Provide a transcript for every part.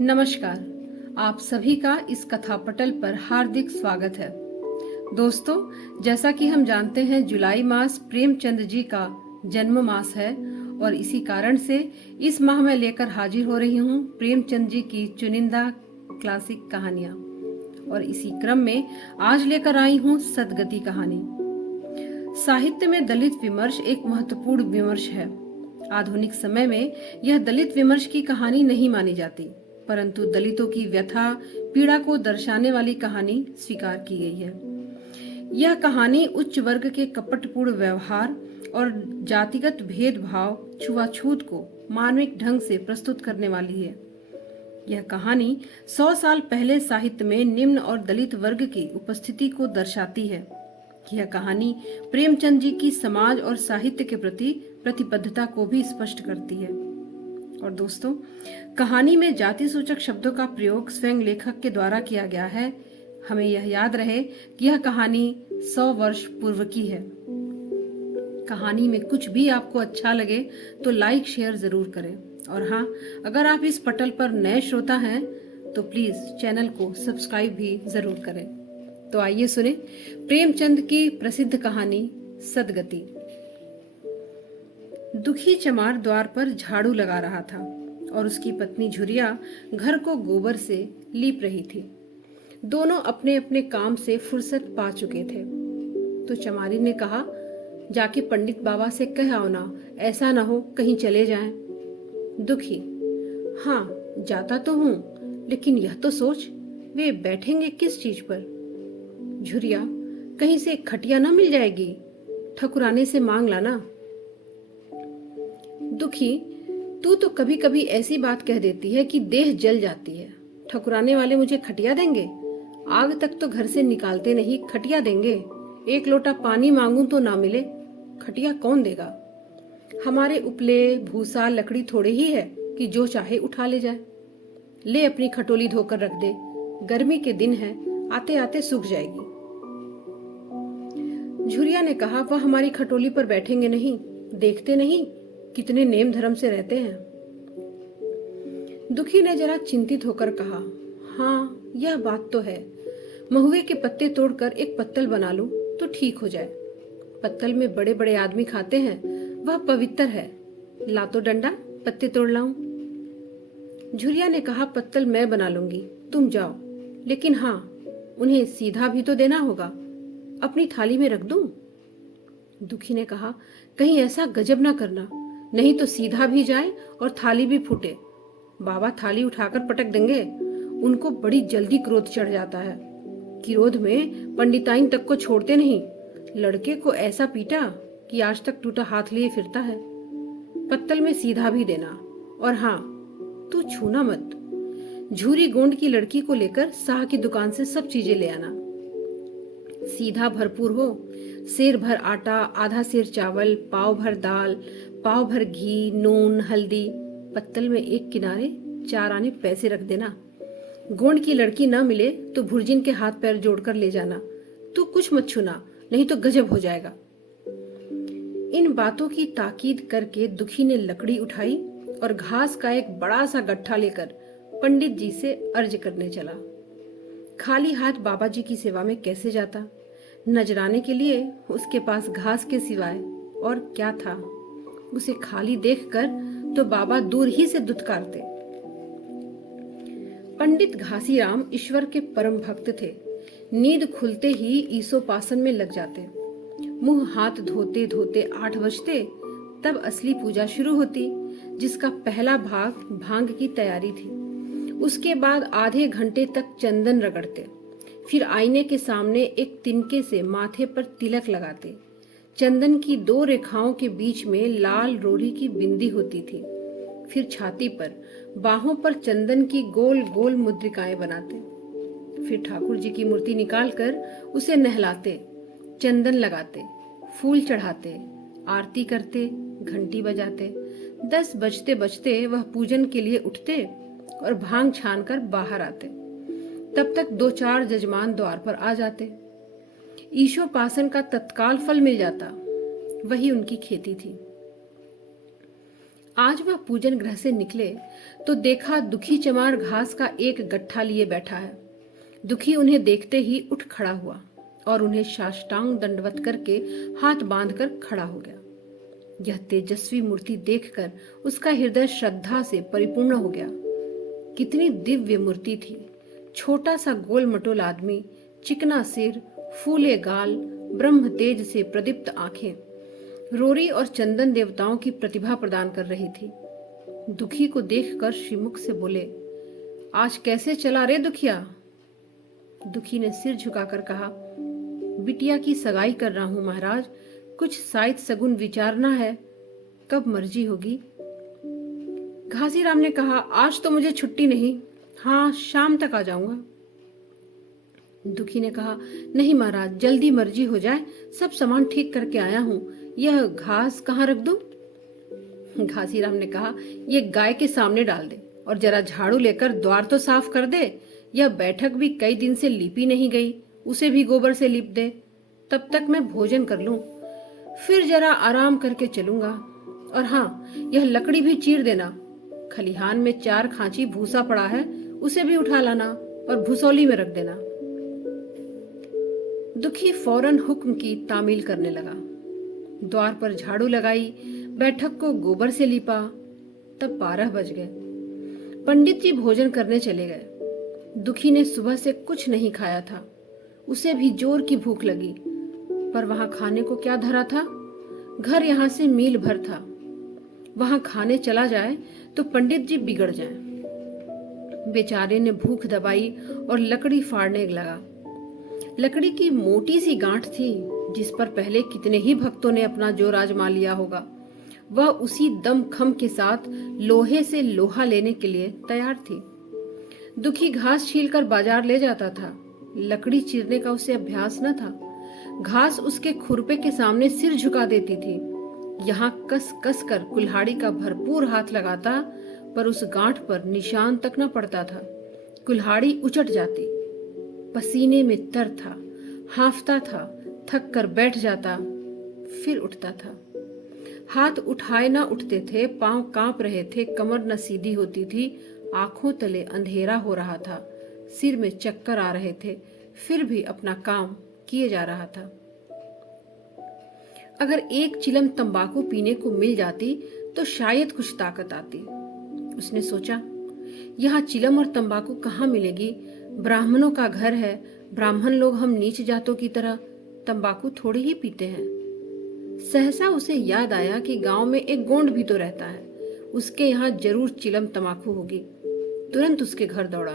नमस्कार। आप सभी का इस कथा पटल पर हार्दिक स्वागत है। दोस्तों, जैसा कि हम जानते हैं जुलाई मास प्रेमचंद जी का जन्म मास है और इसी कारण से इस माह में लेकर हाजिर हो रही हूँ प्रेमचंद जी की चुनिंदा क्लासिक कहानियाँ। और इसी क्रम में आज लेकर आई हूँ सदगति कहानी। साहित्य में दलित विमर्श एक महत्वपूर्ण विमर्श है। आधुनिक समय में यह दलित विमर्श की कहानी नहीं मानी जाती, परंतु दलितों की व्यथा पीड़ा को दर्शाने वाली कहानी स्वीकार की गई है। यह कहानी उच्च वर्ग के कपटपूर्ण व्यवहार और जातिगत भेदभाव, छुआछूत को मानविक ढंग से प्रस्तुत करने वाली है। यह कहानी 100 साल पहले साहित्य में निम्न और दलित वर्ग की उपस्थिति को दर्शाती है। यह कहानी प्रेमचंद जी की समाज और साहित्य के प्रति प्रतिबद्धता को भी स्पष्ट करती है। और दोस्तों, कहानी में जाति सूचक शब्दों का प्रयोग स्वयं लेखक के द्वारा किया गया है। हमें यह याद रहे कि यह कहानी 100 वर्ष पूर्व की है। कहानी में कुछ भी आपको अच्छा लगे तो लाइक शेयर जरूर करें। और हाँ, अगर आप इस पटल पर नए श्रोता हैं तो प्लीज चैनल को सब्सक्राइब भी जरूर करें। तो आइए सुने प्रेमचंद की प्रसिद्ध कहानी सदगति। दुखी चमार द्वार पर झाड़ू लगा रहा था और उसकी पत्नी झुरिया घर को गोबर से लीप रही थी। दोनों अपने अपने काम से फुर्सत पा चुके थे। तो चमारी ने कहा, जाके पंडित बाबा से कह आओ ना, ऐसा ना हो कहीं चले जाएं। दुखी, हाँ जाता तो हूँ, लेकिन यह तो सोच वे बैठेंगे किस चीज पर। झुरिया, कहीं से खटिया ना मिल जाएगी, ठकुराने से मांग लाना। दुखी, तू तो कभी कभी ऐसी बात कह देती है कि देह जल जाती है। ठकुराने वाले मुझे खटिया देंगे? आग तक तो घर से निकालते नहीं, खटिया देंगे? एक लोटा पानी मांगूं तो ना मिले, खटिया कौन देगा? हमारे उपले भूसा लकड़ी थोड़े ही है कि जो चाहे उठा ले जाए। ले अपनी खटोली धोकर रख दे, गर्मी के दिन है, आते आते सूख जाएगी। झुरिया ने कहा, वह हमारी खटोली पर बैठेंगे नहीं, देखते नहीं कितने नेम धर्म से रहते हैं। दुखी ने जरा चिंतित होकर कहा, हाँ यह बात तो है। महुए के पत्ते तोड़कर एक पत्तल बना लूं तो ठीक हो जाए। पत्तल में बड़े बड़े आदमी खाते हैं, वह पवित्र है। ला तो डंडा, पत्ते तोड़ लाऊं। झुरिया ने कहा, पत्तल मैं बना लूंगी, तुम जाओ। लेकिन हाँ, उन्हें सीधा भी तो देना होगा। अपनी थाली में रख दूं? दुखी ने कहा, कहीं ऐसा गजब ना करना, नहीं तो सीधा भी जाए और थाली भी फूटे। बाबा थाली उठाकर पटक देंगे। उनको बड़ी जल्दी क्रोध चढ़ जाता है। क्रोध में पंडिताइन तक को छोड़ते नहीं। लड़के को ऐसा पीटा कि आज तक टूटा हाथ लिए फिरता है। पत्तल में सीधा भी देना, और हाँ, तू छूना मत। झूरी गोंड की लड़की को लेकर शाह की दुकान से सब चीजें ले आना। सीधा भरपूर हो, सेर भर आटा, आधा सेर चावल, पाव भर दाल, पाव भर घी, नून, हल्दी। पत्तल में एक किनारे 4 आने पैसे रख देना। गोंड की लड़की ना मिले तो भुर्जिन के हाथ पैर जोड़कर ले जाना। तू कुछ मत छूना, नहीं तो गजब हो जाएगा। इन बातों की ताकीद करके दुखी ने लकड़ी उठाई और घास का एक बड़ा सा गट्ठा लेकर पंडित जी से अर्ज करने चला। खाली हाथ बाबा जी की सेवा में कैसे जाता? नजराने के लिए उसके पास घास के सिवाय और क्या था? उसे खाली देखकर तो बाबा दूर ही से दुत्कारते। पंडित घासीराम ईश्वर के परम भक्त थे। नींद खुलते ही ईसोपासन में लग जाते। मुंह हाथ धोते धोते 8 बजते, तब असली पूजा शुरू होती, जिसका पहला भाग भांग की तैयारी थी। उसके बाद आधे घंटे तक चंदन रगड़ते, फिर आईने के सामने एक तिनके से माथे पर तिलक लगाते। चंदन की 2 रेखाओं के बीच में लाल रोरी की बिंदी होती थी। फिर छाती पर, बाहों पर चंदन की गोल गोल मुद्रिकाएं बनाते। फिर ठाकुर जी की मूर्ति निकालकर उसे नहलाते, चंदन लगाते, फूल चढ़ाते, आरती करते, घंटी बजाते। 10 बजते बजते वह पूजन के लिए उठते और भांग छान कर बाहर आते। तब तक 2-4 जजमान द्वार पर आ जाते। ईशोपासन का तत्काल फल मिल जाता। वही उनकी खेती थी। आज वह पूजन गृह से निकले तो देखा दुखी चमार घास का एक गट्ठा लिए बैठा है। दुखी उन्हें देखते ही उठ खड़ा हुआ और उन्हें साष्टांग दंडवत करके हाथ बांधकर खड़ा हो गया। यह तेजस्वी मूर्ति देखकर उसका हृदय श्रद्धा से परिपूर्ण हो गया। कितनी दिव्य मूर्ति थी। छोटा सा गोल मटोल आदमी, चिकना सिर, फूले गाल, ब्रह्म तेज से प्रदीप्त आंखें, रोरी और चंदन देवताओं की प्रतिभा प्रदान कर रही थी। दुखी को देखकर श्रीमुख से बोले, आज कैसे चला रे दुखिया? दुखी ने सिर झुकाकर कहा, बिटिया की सगाई कर रहा हूं महाराज, कुछ साइत सगुन विचारना है, कब मर्जी होगी? घासीराम ने कहा, आज तो मुझे छुट्टी नहीं, हाँ शाम तक आ जाऊंगा। दुखी ने कहा, नहीं महाराज, जल्दी मर्जी हो जाए, सब सामान ठीक करके आया हूं, यह घास कहाँ रख दूं? घासीराम ने कहा, ये गाय के सामने डाल दे और जरा झाड़ू लेकर द्वार तो साफ कर दे। यह बैठक भी कई दिन से लीपी नहीं गई, उसे भी गोबर से लीप दे, तब तक मैं भोजन कर लूं, फिर जरा आराम करके चलूंगा। और हाँ, यह लकड़ी भी चीर देना। खलिहान में 4 खांची भूसा पड़ा है, उसे भी उठा लाना और भूसौली में रख देना। दुखी फौरन हुक्म की तामील करने लगा। द्वार पर झाड़ू लगाई, बैठक को गोबर से लीपा। तब 12 बज गए। पंडित जी भोजन करने चले गए। दुखी ने सुबह से कुछ नहीं खाया था, उसे भी जोर की भूख लगी, पर वहां खाने को क्या धरा था? घर यहां से मील भर था। वहां खाने चला जाए तो पंडित जी बिगड़ जाएं। बेचारे ने भूख दबाई और लकड़ी फाड़ने लगा। लकड़ी की मोटी सी गांठ थी जिस पर पहले कितने ही भक्तों ने अपना जोर आजमा लिया होगा। वह उसी दम खम के साथ लोहे से लोहा लेने के लिए तैयार थी। दुखी घास छीलकर बाजार ले जाता था। लकड़ी चीरने का उसे अभ्यास न था। घास उसके खुरपे के सामने सिर झुका देती थी। यहाँ कस कस कर कुल्हाड़ी का भरपूर हाथ लगाता, पर उस गांठ पर निशान तक न पड़ता था। कुल्हाड़ी उचट जाती। पसीने में तर था, हांफता था, थक कर बैठ जाता, फिर उठता था। हाथ उठाए ना उठते थे, पांव कांप रहे थे, कमर न सीधी होती थी, आंखों तले अंधेरा हो रहा था, सिर में चक्कर आ रहे थे, फिर भी अपना काम किए जा रहा था। अगर एक चिलम तंबाकू पीने को मिल जाती तो शायद कुछ ताकत आती। उसने सोचा, यहाँ चिलम और तंबाकू कहाँ मिलेगी? ब्राह्मणों का घर है, ब्राह्मण लोग हम नीच जातों की तरह तंबाकू थोड़े ही पीते हैं। सहसा उसे याद आया कि गांव में एक गोंड भी तो रहता है, उसके यहाँ जरूर चिलम तंबाकू होगी। तुरंत उसके घर दौड़ा।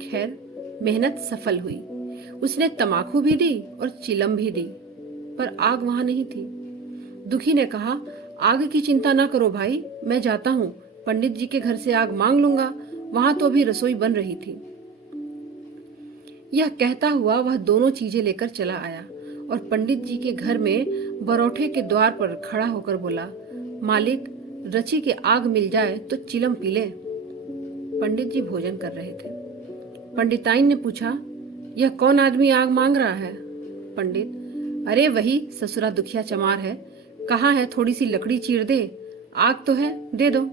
खैर, मेहनत सफल हुई। उसने तंबाकू भी दी और चिलम भी दी, पर आग वहां नहीं थी। दुखी ने कहा, आग की चिंता ना करो भाई, मैं जाता हूँ, पंडित जी के घर से आग मांग लूंगा, वहां तो अभी रसोई बन रही थी। यह कहता हुआ वह दोनों चीजें लेकर चला आया और पंडित जी के घर में बरौठे के द्वार पर खड़ा होकर बोला, मालिक, रची के आग मिल जाए तो चिलम पी ले। पंडित जी भोजन कर रहे थे। पंडिताइन ने पूछा, यह कौन आदमी आग मांग रहा है? पंडित, अरे वही ससुरा दुखिया चमार है, कहाँ है थोड़ी सी लकड़ी चीर दे, आग तो है, दे दो।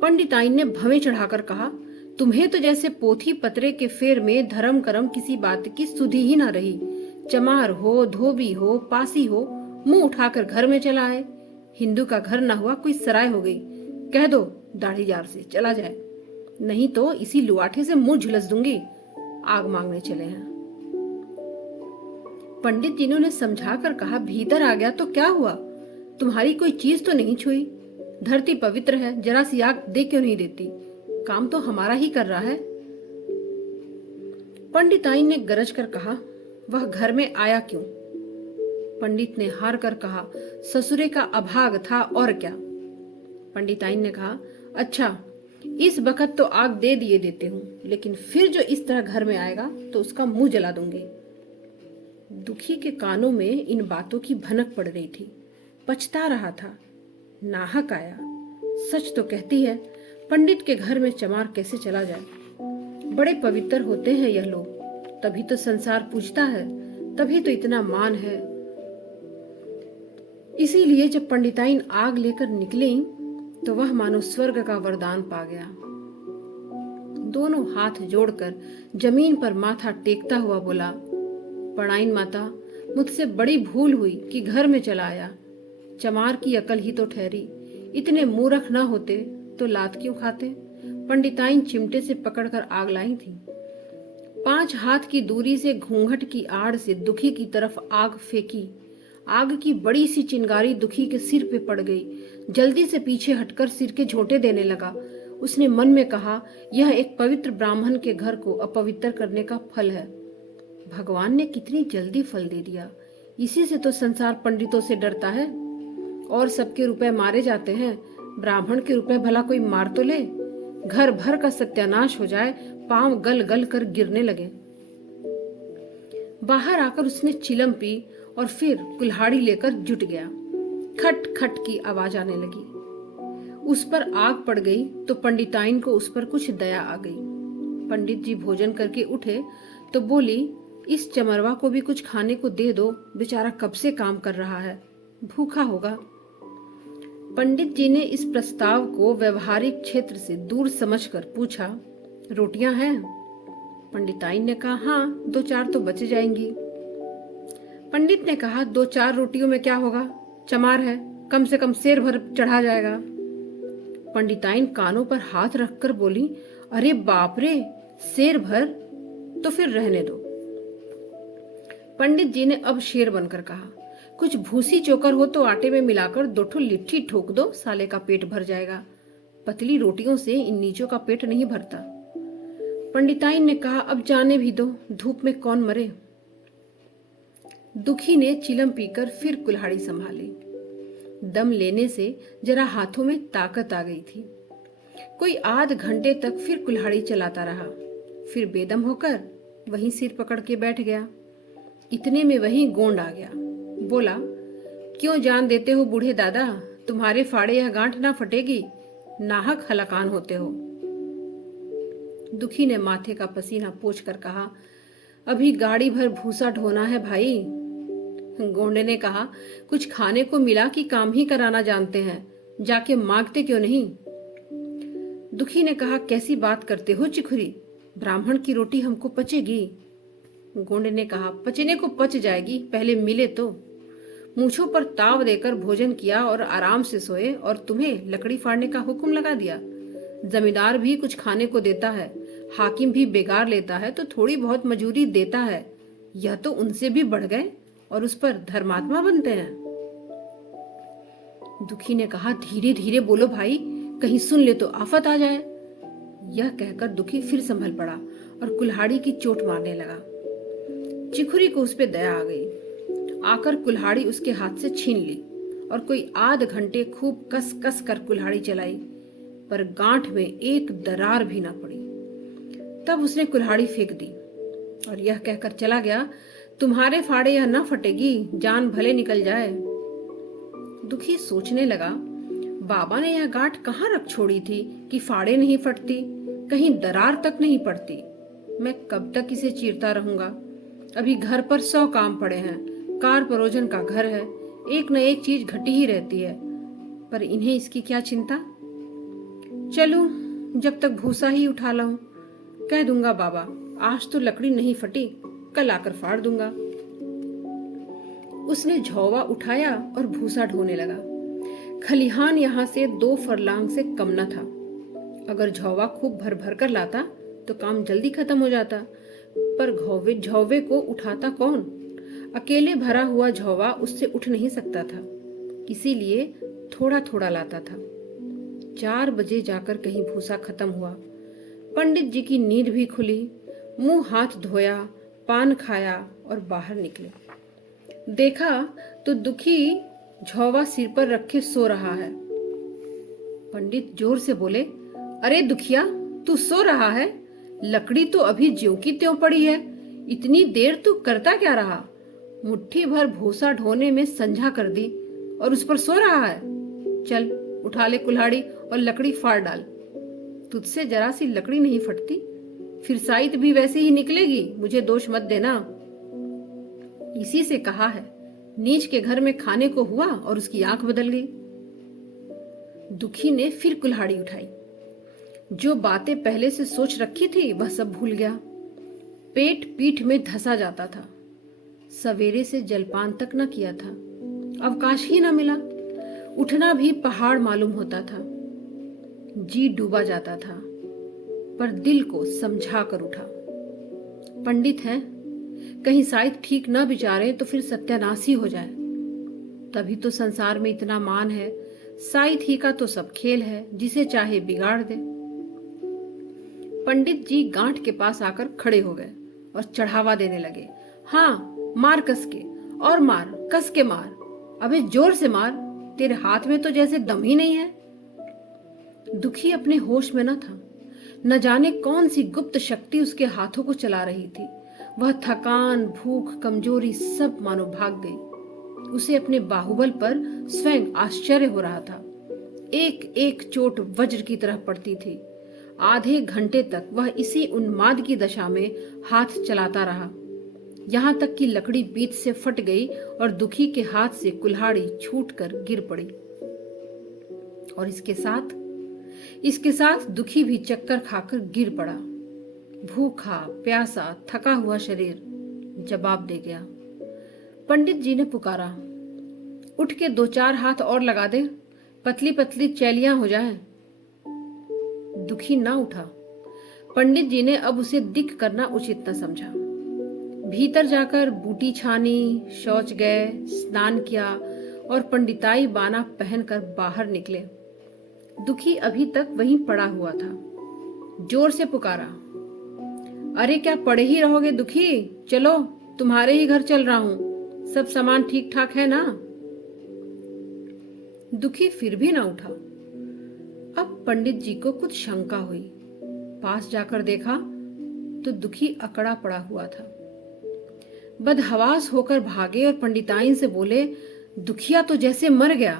पंडिताइन ने भवें चढ़ाकर कहा, तुम्हें तो जैसे पोथी पत्रे के फेर में धर्म करम किसी बात की सुधि ही ना रही। चमार हो, धोबी हो, पासी हो, मुंह उठाकर घर में चला आए। हिंदू का घर ना हुआ कोई सराय हो गई। कह दो दाढ़ीदार से चला जाए, नहीं तो इसी लुआठे से मुंह झुलस दूंगी। आग मांगने चले हैं। पंडित जी ने उन्हें समझा कर कहा, भीतर आ गया तो क्या हुआ? तुम्हारी कोई चीज तो नहीं छुई। धरती पवित्र है, जरा सी आग दे क्यों नहीं देती? काम तो हमारा ही कर रहा है। पंडिताइन ने गरज कर कहा, वह घर में आया क्यों? पंडित ने हार कर कहा, ससुरे का अभाग था और क्या। पंडिताइन ने कहा, अच्छा, इस बखत तो आग दे दिए देते हूँ, लेकिन फिर जो इस तरह घर में आएगा तो उसका मुंह जला दूंगी। दुखी के कानों में इन बातों की भनक पड़ रही थी। पछता रहा था। नाहक आया। सच तो कहती है, पंडित के घर में चमार कैसे चला जाए? बड़े पवित्र होते हैं यह लोग, तभी तो संसार पूछता है, तभी तो इतना मान है। इसीलिए जब पंडिताइन आग लेकर निकली तो वह मानो स्वर्ग का वरदान पा गया। दोनों हाथ जोड़कर जमीन पर माथा टेकता हुआ बोला, पड़ाइन माता, मुझसे बड़ी भूल हुई कि घर में चला आया। चमार की अकल ही तो ठहरी, इतने मूर्ख न होते तो लात क्यों खाते। पंडिताइन चिमटे से पकड़कर आग लाई थी। 5 हाथ की दूरी से घूंघट की आड़ से दुखी की तरफ आग फेंकी। आग की बड़ी सी चिंगारी दुखी के सिर पे पड़ गई। जल्दी से पीछे हटकर सिर के झोंटे देने लगा। उसने मन में कहा, यह एक पवित्र ब्राह्मण के घर को अपवित्र करने का फल है। भगवान ने कितनी जल्दी फल दे दिया। इसी से तो संसार पंडितों से डरता है। और सबके रुपए मारे जाते हैं, ब्राह्मण के रुपए भला कोई मार तो ले। घर भर का सत्यानाश हो जाए, पांव गल गल कर गिरने लगे। बाहर आकर उसने चिलम पी और फिर कुल्हाड़ी लेकर जुट गया। खट खट की आवाज आने लगी। उस पर आग पड़ गई तो पंडिताइन को उस पर कुछ दया आ गई। पंडित जी भोजन करके उठे तो बोली, इस चमरवा को भी कुछ खाने को दे दो, बेचारा कब से काम कर रहा है, भूखा होगा। पंडित जी ने इस प्रस्ताव को व्यवहारिक क्षेत्र से दूर समझकर पूछा, रोटियां हैं? पंडिताइन ने कहा, हाँ, 2-4 तो बच जाएंगी। पंडित ने कहा, 2-4 रोटियों में क्या होगा, चमार है, कम से कम सेर भर चढ़ा जाएगा। पंडिताइन कानों पर हाथ रखकर बोली, अरे बाप रे, सेर भर? तो फिर रहने दो। पंडित जी ने अब शेर बनकर कहा, कुछ भूसी चोकर हो तो आटे में मिलाकर 2 लिट्ठी ठोक दो, साले का पेट भर जाएगा। पतली रोटियों से इन नीचों का पेट नहीं भरता। पंडिताइन ने कहा, अब जाने भी दो, धूप में कौन मरे। दुखी ने चिलम पीकर फिर कुल्हाड़ी संभाली। दम लेने से जरा हाथों में ताकत आ गई थी। कोई आध घंटे तक फिर कुल्हाड़ी चलाता रहा। फिर बेदम होकर वहीं सिर पकड़ के बैठ गया। इतने में वहीं गोंड आ गया। बोला, क्यों जान देते हो बूढ़े दादा, तुम्हारे फाड़े यह गांठ ना फटेगी, नाहक हलाकान होते हो। दुखी ने माथे का पसीना पोंछ कर कहा, अभी गाड़ी भर भूसा ढोना है भाई। गोंडे ने कहा, कुछ खाने को मिला कि काम ही कराना जानते हैं, जाके मांगते क्यों नहीं। दुखी ने कहा, कैसी बात करते हो चिखुरी, ब्राह्मण की रोटी हमको पचेगी। गोंडे ने कहा, पचने को पच जाएगी, पहले मिले तो। मूंछों पर ताव देकर भोजन किया और आराम से सोए, और तुम्हें लकड़ी फाड़ने का हुक्म लगा दिया। जमींदार भी कुछ खाने को देता है, हाकिम भी बेगार लेता है तो थोड़ी बहुत मजूरी देता है। यह तो उनसे भी बढ़ गए और उस पर धर्मात्मा बनते हैं। दुखी ने कहा, धीरे धीरे बोलो भाई, कहीं सुन ले तो आफत आ जाए। यह कहकर दुखी फिर संभल पड़ा और कुल्हाड़ी की चोट मारने लगा। चिखुरी को उस पे दया आ गई। आकर कुल्हाड़ी उसके हाथ से छीन ली और कोई आध घंटे खूब कस कस कर कुल्हाड़ी चलाई, पर गांठ में एक दरार भी ना पड़ी। तब उसने कुल्हाड़ी फेंक दी और यह कहकर चला गया, तुम्हारे फाड़े यह न फटेगी, जान भले निकल जाए। दुखी सोचने लगा, बाबा ने यह गांठ कहाँ रख छोड़ी थी कि फाड़े नहीं फटती, कहीं दरार तक नहीं पड़ती। मैं कब तक इसे चीरता रहूंगा। अभी घर पर 100 काम पड़े हैं, कार परोजन का घर है, एक न एक चीज घटी ही रहती है, पर इन्हें इसकी क्या चिंता। चलूं, जब तक भूसा ही उठा लाऊं। कह दूंगा, बाबा आज तो लकड़ी नहीं फटी, कल आकर फाड़ दूंगा। उसने झौवा उठाया और भूसा ढोने लगा। खलिहान यहाँ से 2 फरलांग से कम न था। अगर झौवा खूब भर भर कर लाता तो काम जल्दी खत्म हो जाता, पर झौवे को उठाता कौन। अकेले भरा हुआ झौवा उससे उठ नहीं सकता था, इसीलिए थोड़ा थोड़ा लाता था। 4 बजे जाकर कहीं भूसा खत्म हुआ। पंडित जी की नींद भी खुली। मुंह हाथ धोया, पान खाया और बाहर निकले। देखा तो दुखी झौवा सिर पर रखे सो रहा है। पंडित जोर से बोले, अरे दुखिया, तू सो रहा है? लकड़ी तो अभी ज्यों की त्यों पड़ी है, इतनी देर तू करता क्या रहा? मुट्ठी भर भूसा ढोने में संझा कर दी और उस पर सो रहा है। चल उठा ले कुल्हाड़ी और लकड़ी फाड़ डाल। तुझसे जरा सी लकड़ी नहीं फटती, फिर साइत भी वैसे ही निकलेगी, मुझे दोष मत देना। इसी से कहा है, नीच के घर में खाने को हुआ और उसकी आंख बदल गई। दुखी ने फिर कुल्हाड़ी उठाई। जो बातें पहले से सोच रखी थी वह सब भूल गया। पेट पीठ में धंसा जाता था। सवेरे से जलपान तक न किया था, अवकाश ही न मिला। उठना भी पहाड़ मालूम होता था। जी डूबा जाता था, पर दिल को समझा कर उठा। पंडित हैं, कहीं शायद ठीक न विचारे तो फिर सत्यानाश ही हो जाए। तभी तो संसार में इतना मान है, शायद ही का तो सब खेल है, जिसे चाहे बिगाड़ दे। पंडित जी गांठ के पास आकर खड़े हो गए और चढ़ावा देने लगे। हाँ, मार कस के, और मार, कस के मार, अबे जोर से मार, तेरे हाथ में तो जैसे दम ही नहीं है। दुखी अपने होश में न था। न जाने कौन सी गुप्त शक्ति उसके हाथों को चला रही थी। वह थकान, भूख, कमजोरी सब मानो भाग गई। उसे अपने बाहुबल पर स्वयं आश्चर्य हो रहा था। एक एक चोट वज्र की तरह पड़ती थी। आधे घंटे तक वह इसी उन्माद की दशा में हाथ चलाता रहा, यहां तक कि लकड़ी बीच से फट गई और दुखी के हाथ से कुल्हाड़ी छूटकर गिर पड़ी। और इसके साथ दुखी भी चक्कर खाकर गिर पड़ा। भूखा, प्यासा, थका हुआ शरीर जवाब दे गया। पंडित जी ने पुकारा, उठ के 2-4 हाथ और लगा दे, पतली पतली चैलियां हो जाए। दुखी ना उठा। पंडित जी ने अब उसे दिख करना उचित न समझा। भीतर जाकर बूटी छानी, शौच गए, स्नान किया और पंडिताई बाना पहनकर बाहर निकले। दुखी अभी तक वहीं पड़ा हुआ था। जोर से पुकारा, अरे क्या पड़े ही रहोगे दुखी? चलो, तुम्हारे ही घर चल रहा हूं। सब सामान ठीक ठाक है ना? दुखी फिर भी ना उठा। अब पंडित जी को कुछ शंका हुई। पास जाकर देखा तो दुखी अकड़ा पड़ा हुआ था। बदहवास होकर भागे और पंडिताइन से बोले, दुखिया तो जैसे मर गया।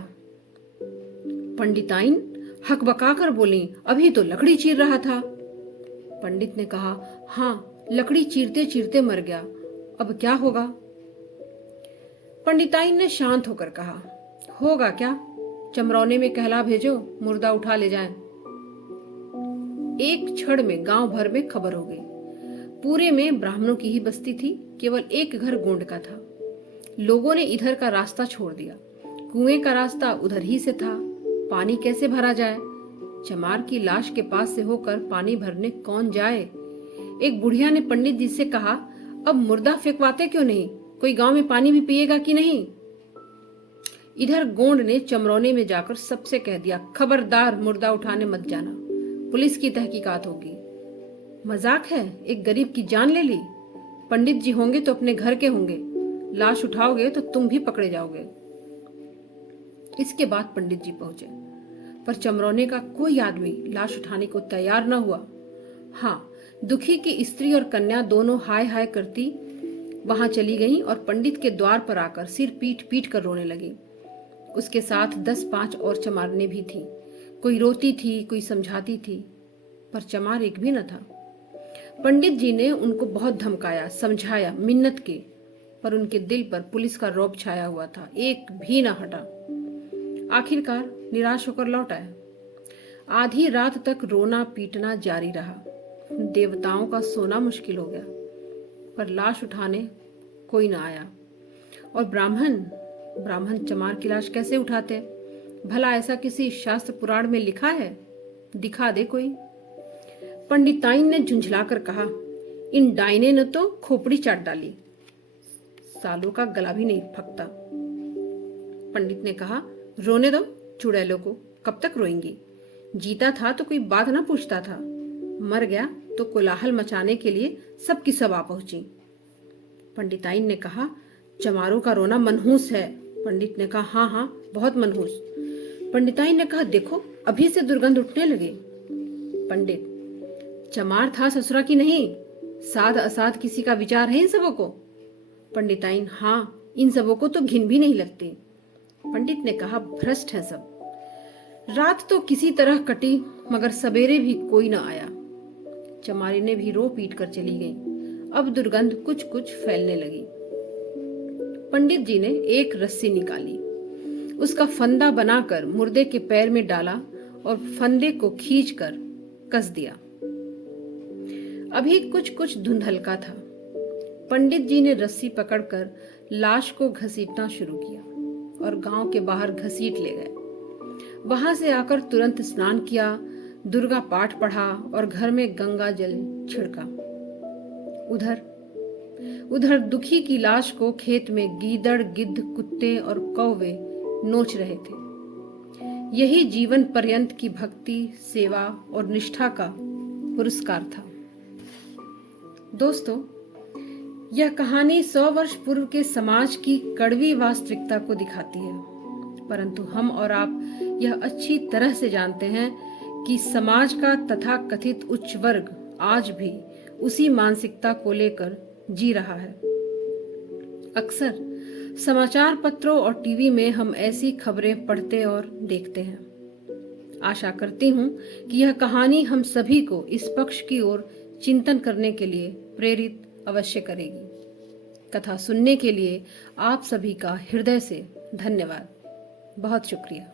पंडिताइन हकबका कर बोली, अभी तो लकड़ी चीर रहा था। पंडित ने कहा, हाँ, लकड़ी चीरते चीरते मर गया, अब क्या होगा? पंडिताइन ने शांत होकर कहा, होगा क्या, चमरौने में कहला भेजो, मुर्दा उठा ले जाएं। एक क्षण में गांव भर में खबर हो गई। पूरे में ब्राह्मणों की ही बस्ती थी, केवल एक घर गोंड का था। लोगों ने इधर का रास्ता छोड़ दिया। कुएं का रास्ता उधर ही से था। पानी कैसे भरा जाए? चमार की लाश के पास से होकर पानी भरने कौन जाए? एक बुढ़िया ने पंडित जी से कहा, अब मुर्दा फेंकवाते क्यों नहीं? कोई गांव में पानी भी पिएगा कि नहीं? इधर गोंड ने चमरौने में जाकर सबसे कह दिया, खबरदार मुर्दा उठाने मत जाना, पुलिस की तहकीकात होगी। मजाक है, एक गरीब की जान ले ली। पंडित जी होंगे तो अपने घर के होंगे, लाश उठाओगे तो तुम भी पकड़े जाओगे। इसके बाद पंडित जी पहुंचे, पर चमरौने का कोई आदमी लाश उठाने को तैयार न हुआ। हाँ, दुखी की स्त्री और कन्या दोनों हाय हाय करती वहां चली गईं और पंडित के द्वार पर आकर सिर पीट पीट कर रोने लगी। उसके साथ 10-5 और चमारने भी थी। कोई रोती थी, कोई समझाती थी, पर चमार एक भी न था। पंडित जी ने उनको बहुत धमकाया, समझाया, मिन्नत की, पर उनके दिल पर पुलिस का रौब छाया हुआ था, एक भी न हटा। आखिरकार निराश होकर लौट आए। आधी रात तक रोना पीटना जारी रहा। देवताओं का सोना मुश्किल हो गया, पर लाश उठाने कोई ना आया। और ब्राह्मण चमार की लाश कैसे उठाते? भला ऐसा किसी शास्त्र पुराण में लिखा है? दिखा दे कोई। पंडिताइन ने झुंझलाकर कहा, इन डाइने ने तो खोपड़ी चाट डाली, सालों का गला भी नहीं फकता। पंडित ने कहा, रोने दो चुड़ैलों को, कब तक रोएंगी? जीता था तो कोई बात ना पूछता था, मर गया तो कोलाहल मचाने के लिए सबकी सब आ पहुंची। पंडिताइन ने कहा, चमारों का रोना मनहूस है। पंडित ने कहा, हाँ हाँ, बहुत मनहूस। पंडिताइन ने कहा, देखो अभी से दुर्गंध उठने लगी। पंडित, चमार था ससुरा की नहीं, साध असाध किसी का विचार है इन सबों को? पंडिताइन, हाँ, इन सबों को तो घिन भी नहीं लगती। पंडित ने कहा, भ्रष्ट है सब। रात तो किसी तरह कटी, मगर सवेरे भी कोई न आया। चमारी ने भी रो पीट कर चली गई। अब दुर्गंध कुछ कुछ फैलने लगी। पंडित जी ने एक रस्सी निकाली, उसका फंदा बनाकर मुर्दे के पैर में डाला और फंदे को खींचकर कस दिया। अभी कुछ कुछ धुंध हल्का था। पंडित जी ने रस्सी पकड़कर लाश को घसीटना शुरू किया और गांव के बाहर घसीट ले गए। वहां से आकर तुरंत स्नान किया, दुर्गा पाठ पढ़ा और घर में गंगा जल छिड़का। उधर दुखी की लाश को खेत में गीदड़, गिद्ध, कुत्ते और कौवे नोच रहे थे। यही जीवन पर्यंत की भक्ति, सेवा और निष्ठा का पुरस्कार था। दोस्तों, यह कहानी 100 वर्ष पूर्व के समाज की कड़वी वास्तविकता को दिखाती है, परंतु हम और आप यह अच्छी तरह से जानते हैं कि समाज का तथाकथित उच्च वर्ग आज भी उसी मानसिकता को लेकर जी रहा है। अक्सर समाचार पत्रों और टीवी में हम ऐसी खबरें पढ़ते और देखते हैं। आशा करती हूँ कि यह कहानी हम सभी को इस पक्ष की ओर चिंतन करने के लिए प्रेरित अवश्य करेगी। कथा सुनने के लिए आप सभी का हृदय से धन्यवाद। बहुत शुक्रिया।